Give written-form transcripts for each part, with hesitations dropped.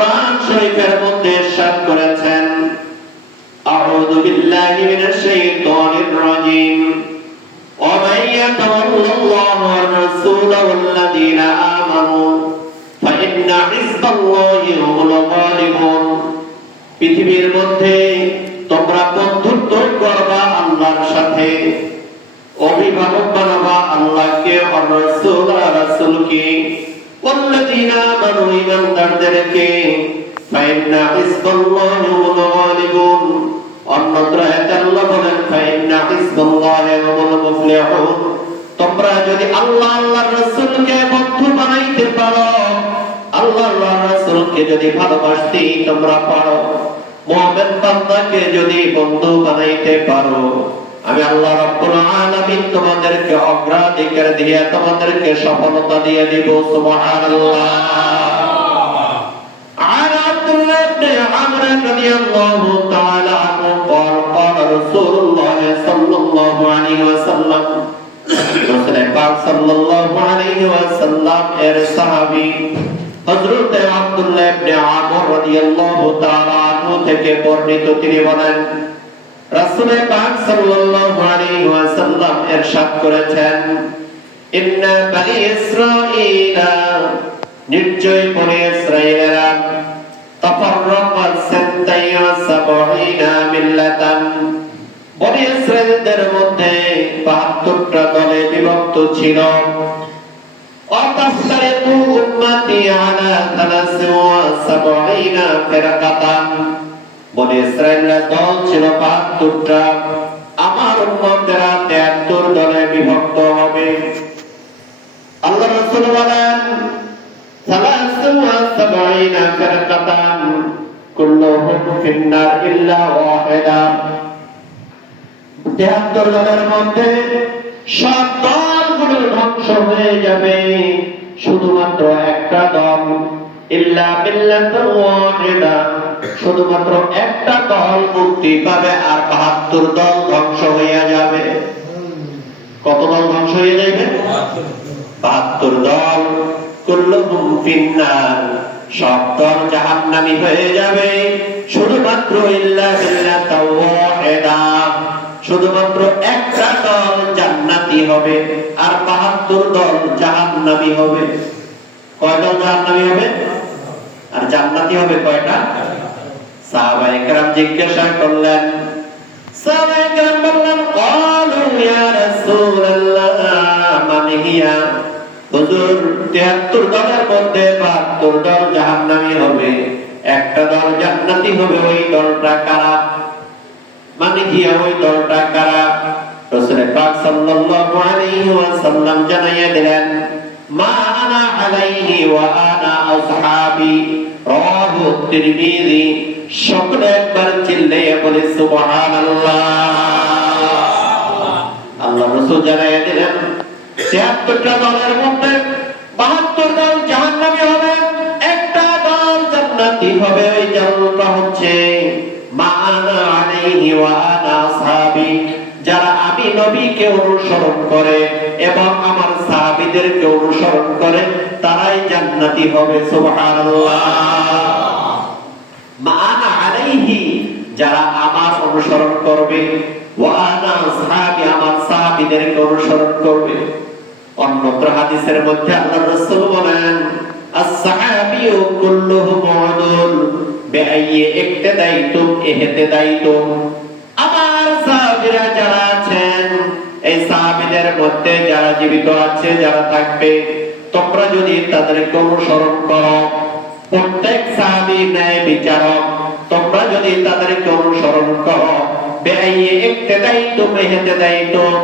কোরআন শরীফের মধ্যে ইরশাদ করেছেন, আউযু বিল্লাহি মিনাশ শাইতানির রাজীম, ওয়া মান ইয়াতাওয়াল্লাল্লাহু ওয়া রাসূলাহু ওয়াল্লাযীনা আমানু ফা ইন্না হিজবাল্লাহি হুমুল গালিবুন। পৃথিবীর মধ্যে তোমরা বন্ধুত্ব করবা আল্লাহর সাথে, অভিভাবক বানাবা আল্লাহকে, আর রাসূল আর রাসূলকে, ওয়াল্লাযীনা আমানু ঈমানদারদেরকে, ফা ইন্না হিজবাল্লাহি হুমুল গালিবুন। অন্যত্র আয়াতে আল্লাহ বলেন, ফা ইন্না হিজবাল্লাহি হুমুল মুফলিহুন। তোমরা যদি আল্লাহ আল্লাহর রাসূলকে বন্ধু বানাইতে পারো, আল্লাহ আল্লাহর রাসূলকে যদি ভালোবাসতে তোমরা পারো, মুমিন বান্দাকে যদি বন্ধু বানাইতে পারো, আমি আল্লাহ রাব্বুল আলামিন তোমাদেরকে অগ্রাধিকার দিয়ে তোমাদেরকে সফলতা দিয়ে দিব। সুবহানাল্লাহ। عن عبد الله بن عمرو رضي الله تعالى عنه قال قال رسول الله صلى الله عليه وسلم, رسول পাক সাল্লাল্লাহু আলাইহি ওয়াসাল্লাম এর সাহাবী হযরত আব্দুল্লাহ ইবনে আমর রাদিয়াল্লাহু তাআলা আনহু থেকে বর্ণিত, তিনি বলেন, রাসূল পাক সাল্লাল্লাহু আলাইহি ওয়াসাল্লাম ইরশাদ করেছেন, ইন্না বনি ইসরাঈলা, নিশ্চয় বনি ইসরাঈলেরা, তাফাররাকাত সাবঈনা মিল্লাতান, বনি ইসরাঈলদের মধ্যে ৭২টা দলে বিভক্ত ছিল। ওয়াতাফতারিকু উম্মতি আলা ৭৩ ফিরকাতান, বনি ইসরাঈলের দল ছিল ৭২টা, আমার উম্মতেরা ৭৩ দলে বিভক্ত হবে। আল্লাহ রাসূল বলেন, ৭৩ ফিরকাতান কুল্লুহুম ফিন্নার ইল্লা ওয়াহিদা, ৭৩ দলের মধ্যে সব দলগুলো ধ্বংস হয়ে যাবে, শুধুমাত্র একটা দল, ইল্লা মিল্লাতুন ওয়াহিদা, শুধুমাত্র একটা দল মুক্তি পাবে, আর ৭২ দল ধ্বংস হয়ে যাবে। কত দল ধ্বংস হয়ে যাবে? ৭২ দল। কুল্লুহুম ফিন্নার, সব দল জাহান্নামী হয়ে যাবে, শুধুমাত্র ইল্লা মিল্লাতুন ওয়াহিদা, শুধুমাত্র একটা দল জান্নাতি হবে, আর ৭২ দল জাহান্নামী হবে। কয় দল জাহান্নামী হবে আর জান্নাতি হবে কয়টা? সাহাবায়ে কেরাম জিজ্ঞাসা করলেন, সাহাবায়ে কেরাম বললেন, ক্বালু ইয়া রাসূলুল্লাহ মান হিয়া, হুজুর ৭৩ দলের মধ্যে ৭২ দল জাহান্নামী হবে, একটা দল জান্নাতি হবে, ওই দলটা কারা? মানে হিয়া, ওই দলটা কারা? রাসূল পাক সাল্লাল্লাহু আলাইহি ওয়াসাল্লাম জানাইয়া দিলেন, মা আনা আলাইহি ওয়া আনা আসহাবি, রাওয়াহু তিরমিজি। সকলে একবার চিল্লাইয়া বলে সুবহানাল্লাহ। আল্লাহ রাসূল জানাইয়া দিলেন, ৭৩টা দলের মধ্যে ৭২ দল জাহান্নামী হবে, একটা দল জান্নাতি হবে, ওই দলটা হচ্ছে মা আনা আলাইহি ওয়া আনা আসহাবি, যারা আমি নবীকে অনুসরণ করে এবং আমার সাহাবীদেরকে অনুসরণ করে, তারাই জান্নাতি হবে। সুবহানাল্লাহ। মা আনা আলাইহি, যারা আমার অনুসরণ করবে, ওয়া আনা আসহাবি, আমার সাহাবীদেরকে অনুসরণ করবে। অন্যত্র হাদিসের মধ্যে আল্লাহর রাসূল বলেন, as-সাহাবিয়্যু কুল্লুহুম উদুল বিআইয়ি ইক্তাদাইতুম ইহতাদাইতুম, আমার সাহাবীরা যারা আছেন, এই সাহাবীদের মধ্যে যারা জীবিত আছে, যারা থাকবে, তোমরা যদি তাদেরকে অনুসরণ করো, প্রত্যেক সাহাবী ন্যায় বিচারক, তোমরা যদি তাদেরকে অনুসরণ করো, বিআইয়ি ইক্তাদাইতুম ইহতাদাইতুম,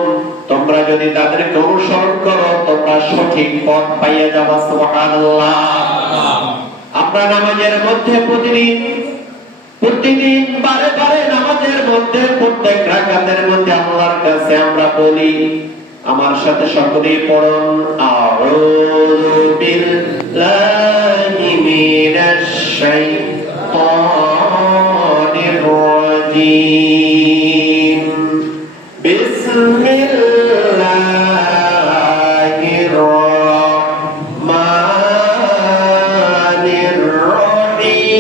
তোমরা যদি তাদেরকে অনুসরণ করো, তোমরা সঠিক পথ পাইয়া যাবা। সুবহানাল্লাহ। আমরা নামাজের মধ্যে প্রতিদিন বারে বারে নামাজের মধ্যে প্রত্যেক রাকাতের মধ্যে আল্লাহর কাছে আমরা বলি, আমার সাথে সকলেই পড়ুন, আউযু বিল্লাহি মিনাশ শাইতানির রাজীম, বিসমিল্লাহির রহমানির রহিম।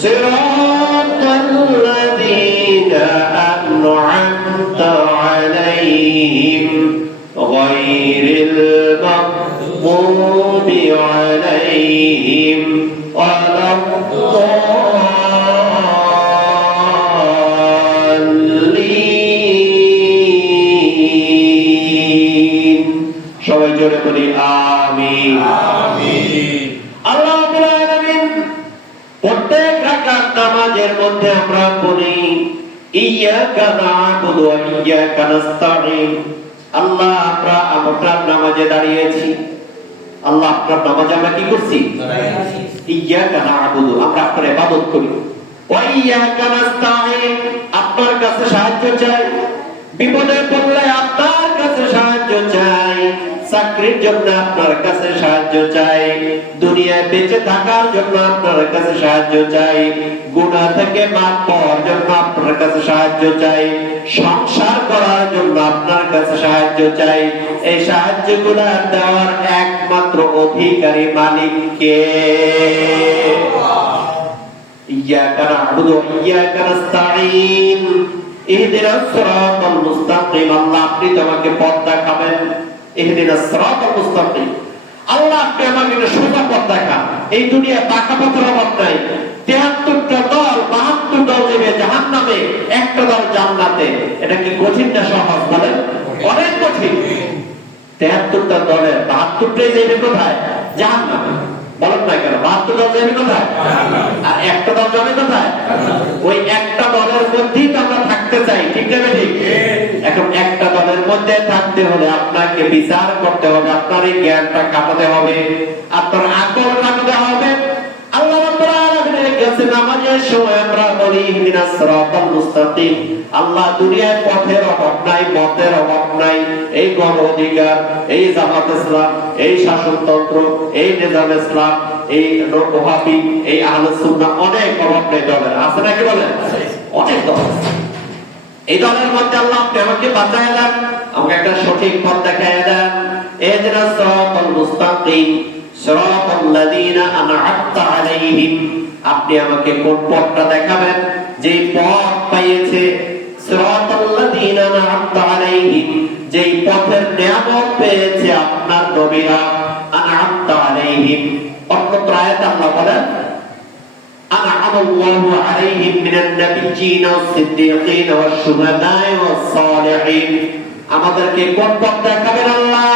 সিরাতাল্লাযীনা আন'আমতা আলাইহিম গায়রিল মাগদুবি আলাইহিম ওয়ালাদ-দাল্লিন। সবাই জোরে বলি আমিন। আমিন। আল্লাহ রাব্বুল আলামিন প্রত্যেক রাকাত নামাজের মধ্যে আমরা বলি ইয়্যাকা না'বুদু ওয়া ইয়্যাকা নাস্তাঈন। আল্লাহ আমরা আপনার নামাজে দাঁড়িয়েছি। আল্লাহ আপনার নামাজে আমরা কি করছি? দাঁড়িয়েছি। ইয়্যাকা না'বুদু আমরা আপনার ইবাদত করি। ওয়া ইয়্যাকা নাস্তাঈন আপনার কাছে সাহায্য চাই। বিপদে পড়লে আপনার কাছে সাহায্য চাই। চাকরির জন্য আপনার কাছে সাহায্য চাই। দুনিয়ায় বেঁচে থাকার জন্য আপনার কাছে সাহায্য চাই। গুনাহ থেকে মাফ পাওয়ার জন্য আপনার কাছে সাহায্য চাই। সংসার করার জন্য আপনার কাছে সাহায্য চাই। এই সাহায্যগুলো দেওয়ার একমাত্র অধিকারী মালিক কে? ইয়্যাকা না'বুদু ওয়া ইয়্যাকা নাস্তাঈন। ইহদিনাস সিরাতাল মুস্তাকিম। আল্লাহ আপনি তো আমাকে পথ দেখাবেন। ইহদিনাস সিরাতাল মুস্তাকিম। আল্লাহ আপনি আমাকে সোজা পথ দেখান। এই দুনিয়ায় পাকা পথের অভাব নাই। ৭৩টা দল ৭২ দল যাবে জাহান্নামে, একটা দল জান্নাতে। এটা কি কঠিন না সহজ বলেন? অনেক কঠিন। ৭৩টা দলের ৭২টাই যাবে কোথায়? জাহান্নামে। বলেন না কেন? ৭২ দল যাবে কোথায়? আর একটা দল যাবে কোথায়? ওই একটা দলের মধ্যেই তো আমরা থাকতে চাই, ঠিক না ঠিক? এখন একটা দলের মধ্যে থাকতে হলে আপনাকে বিচার করতে হবে, আপনার এই জ্ঞানটা কাটাতে হবে, আপনার আকল কাটাতে হবে। আল্লাহ রাব্বুল আলামিনের কাছে নামাজের সময় আমরা বলি ইহদিনাস সিরাতাল মুস্তাকিম। আল্লাহ দুনিয়ায় পথের অভাব নাই, মতের অভাব নাই। এই গণ অধিকার, এই জামাত ইসলাম, এই শাসনতন্ত্র, এই নিজাম ইসলাম, এই ওয়াহাবি, এই আহলুস সুন্নাহ, অনেক অভাব নেই দলের। আছে নাকি বলেন? অনেক দল। এই দলের মধ্যে আল্লাহ আপনি আমাকে বাঁচায় দেন, আমাকে একটা সঠিক পথ দেখায় দেন। ইহদিনাস সিরাতাল মুস্তাকিম সিরাতাল্লাযীনা আন'আমতা আলাইহিম। আপনি আমাকে কোন পথটা দেখাবেন যে পথ পাইয়েছে? সিরাতাল্লাযীনা আন'আমতা আলাইহিম, যেই পথের নিয়ামত পেয়েছে আপনার নবীরা। আন'আমতা আলাইহিম অন্য আয়াতে আল্লাহ বলেন আন'আমাল্লাহু আলাইহিম মিনান নাবিয়্যিনা ওয়াস-সিদ্দীকিনা ওয়াশ-শুহাদা'i ওয়াস-সালিহিন। আমাদেরকে কোন পথ দেখাবেন আল্লাহ?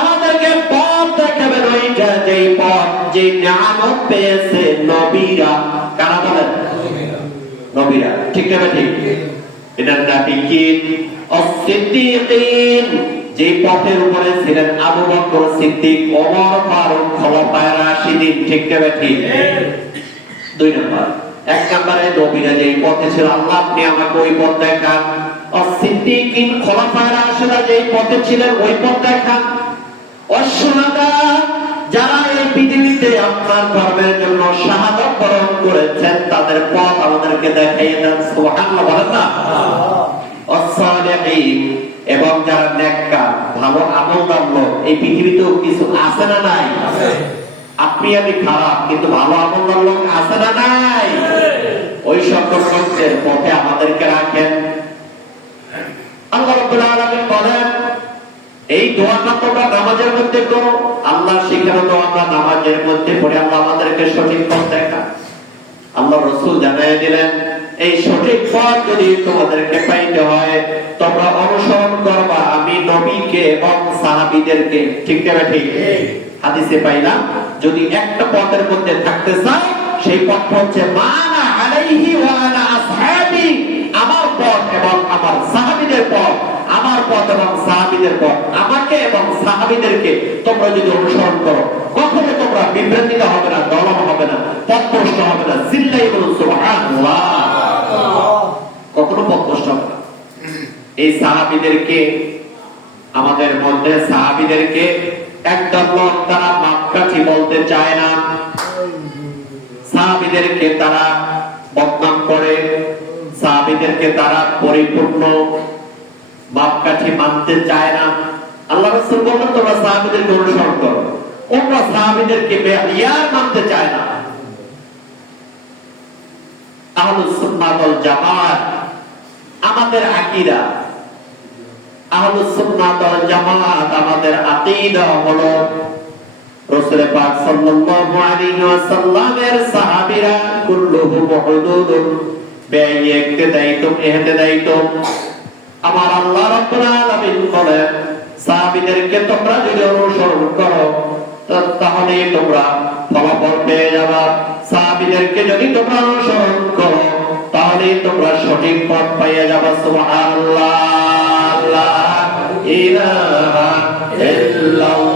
আমাদেরকে পথ দেখাবেন ওইটা যেই পথ, যে নিয়ামত পেয়েছে নবীরা। কারা বলেন? নবীরা। ঠিক না ঠিক? মিনান নাবিয়্যিন ওয়াস-সিদ্দীকিন, যে পথের উপরে ছিলেন আবু বকর সিদ্দিক, ওমর ফারুক, খোলাফায়ে রাশিদিন। ঠিক না ঠিক? দুই নম্বর। এক নম্বরে নবীরা যেই পথে ছিল, আল্লাহ আপনি আমাকে ওই পথ দেখান। ওয়াস-সিদ্দীকিন খোলাফায়ে রাশিদা যেই পথে ছিলেন ওই পথ দেখান। ওয়াশ-শুহাদা যারা এই পৃথিবীতে আপনার ধর্মের জন্য শাহাদাত বরণ করেছেন তাদের পথ আমাদেরকে দেখাইয়ে দেন। সুবহানাল্লাহ বলেন না? ওয়াস-সালিহিন এবং যারা নেককার ভালো আমলদার লোক। এই পৃথিবীতেও কিছু আছে না নাই? আছে। আপনি আমি খারাপ, কিন্তু ভালো আমলদার লোক আছে না নাই? ওই সকল লোকদের পথে আমাদেরকে রাখেন। আল্লাহ রাব্বুল আলামিন বলেন এই দোয়াটা তোমরা নামাজের মধ্যে করো। আল্লাহ শিখানো দোয়া আমরা নামাজের মধ্যে পড়ে। আল্লাহ আমাদেরকে সঠিক পথ দেখান। আল্লাহ রাসূল জানায় দিলেন এই সঠিক পথ যদি তোমাদেরকে পাইতে হয় তোমরা অনুসরণ করবা আমি নবীকে এবং সাহাবীদেরকে। ঠিক না ঠিক? হাদিসে পাইলাম যদি একটা পথের মধ্যে থাকতে চাও সেই পথটা হচ্ছে মানা আলাইহি ওয়া আলা আসহাবি, আমার পথ এবং আমার সাহাবীদের পথ। আমার পথ এবং সাহাবীদের পথ, আমাকে এবং সাহাবীদেরকে তোমরা যদি অনুসরণ করো কখনো তোমরা বিভ্রান্তিত হবে না, দলন হবে না, পথভ্রষ্ট হবে না। জিল্লাই বলুন সুবহানাল্লাহ। কখনো পথভ্রষ্ট হবে না। এই সাহাবীদেরকে আমাদের মধ্যে সাহাবীদেরকে একটা লোক তারা মাপকাঠি বলতে চায় না। সাহাবীদেরকে তারা বদনাম করে, সাহাবীদেরকে তারা পরিপূর্ণ মাপকাঠি মানতে চায় না। আল্লাহ রাসূল বলেন তোমরা সাহাবীদেরকে অনুসরণ করো। ওরা সাহাবীদেরকে বেয়ার মানতে চায় না। আহলুস সুন্নাহ ওয়াল জামাত আমাদের আকীদা, আহলুস সুন্নাহ ওয়াল জামাত আমাদের আকীদা হলো রাসূল পাক সাল্লাল্লাহু আলাইহি ওয়াসাল্লামের সাহাবীরা কুল্লুহুম হুদুদুন বিইক্তিদাইতুম ইহতিদাইতুম। আমার আল্লাহ রাব্বুল আলামিন বলেন, সাহাবীদেরকে তোমরা যদি অনুসরণ করো তাহলে তোমরা ফলাফল পেয়ে যাবে। সাহাবীদেরকে যদি তোমরা অনুসরণ করো তাহলে তোমরা সঠিক পথ পেয়ে যাবে। সুবহানাল্লাহ, লা ইলাহা ইল্লাল্লাহ।